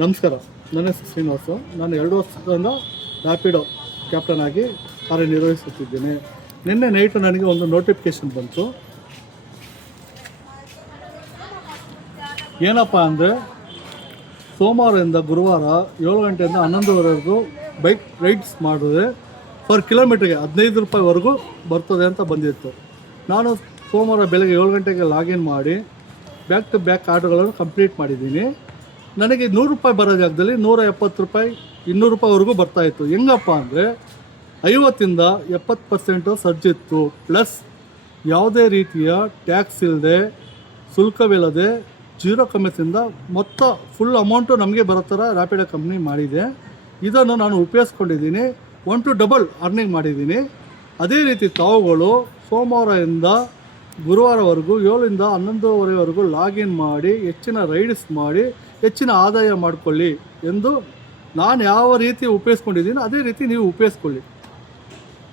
ನಮಸ್ಕಾರ, ನನ್ನ ಹೆಸರು ಶ್ರೀನಿವಾಸು. ನಾನು 2 ವರ್ಷದಿಂದ ರ್ಯಾಪಿಡೋ ಕ್ಯಾಪ್ಟನ್ ಆಗಿ ಕಾರ್ಯನಿರ್ವಹಿಸುತ್ತಿದ್ದೇನೆ. ನಿನ್ನೆ ನೈಟು ನನಗೆ ಒಂದು ನೋಟಿಫಿಕೇಷನ್ ಬಂತು. ಏನಪ್ಪ ಅಂದರೆ, ಸೋಮವಾರದಿಂದ ಗುರುವಾರ 7 ಗಂಟೆಯಿಂದ 11:30ವರೆಗೂ ಬೈಕ್ ರೈಡ್ಸ್ ಮಾಡಿದ್ರೆ ಪರ್ ಕಿಲೋಮೀಟ್ರಿಗೆ 15 ರೂಪಾಯಿವರೆಗೂ ಬರ್ತದೆ ಅಂತ ಬಂದಿತ್ತು. ನಾನು ಸೋಮವಾರ ಬೆಳಗ್ಗೆ 7 ಗಂಟೆಗೆ ಲಾಗಿನ್ ಮಾಡಿ ಬ್ಯಾಕ್ ಟು ಬ್ಯಾಕ್ ಆರ್ಡರ್ಗಳನ್ನು ಕಂಪ್ಲೀಟ್ ಮಾಡಿದ್ದೀನಿ. ನನಗೆ 100 ರೂಪಾಯಿ ಬರೋ ಜಾಗದಲ್ಲಿ 170 ರೂಪಾಯಿ 200 ರೂಪಾಯಿವರೆಗೂ ಬರ್ತಾಯಿತ್ತು. ಹೆಂಗಪ್ಪ ಅಂದರೆ 50ಇಂದ 70% ಸರ್ಜಿತ್ತು, ಪ್ಲಸ್ ಯಾವುದೇ ರೀತಿಯ ಟ್ಯಾಕ್ಸ್ ಇಲ್ಲದೆ, ಶುಲ್ಕವಿಲ್ಲದೆ, 0 ಕಮಿಷನಿಂದ ಮೊತ್ತ ಫುಲ್ ಅಮೌಂಟು ನಮಗೆ ಬರೋ ಥರ ರ್ಯಾಪಿಡೋ ಕಂಪ್ನಿ ಮಾಡಿದೆ. ಇದನ್ನು ನಾನು ಉಪಯೋಗಿಸ್ಕೊಂಡಿದ್ದೀನಿ. 1 to ಡಬಲ್ ಅರ್ನಿಂಗ್ ಮಾಡಿದ್ದೀನಿ. ಅದೇ ರೀತಿ ತಾವುಗಳು ಸೋಮವಾರದಿಂದ ಗುರುವಾರವರೆಗೂ 7ಇಂದ 11:30ವರೆಗೂ ಲಾಗಿನ್ ಮಾಡಿ ಹೆಚ್ಚಿನ ರೈಡ್ಸ್ ಮಾಡಿ ಹೆಚ್ಚಿನ ಆದಾಯ ಮಾಡಿಕೊಳ್ಳಿ ಎಂದು ನಾನು ಯಾವ ರೀತಿ ಉಪಯೋಗಿಸ್ಕೊಂಡಿದ್ದೀನೋ ಅದೇ ರೀತಿ ನೀವು ಉಪಯೋಗಿಸ್ಕೊಳ್ಳಿ.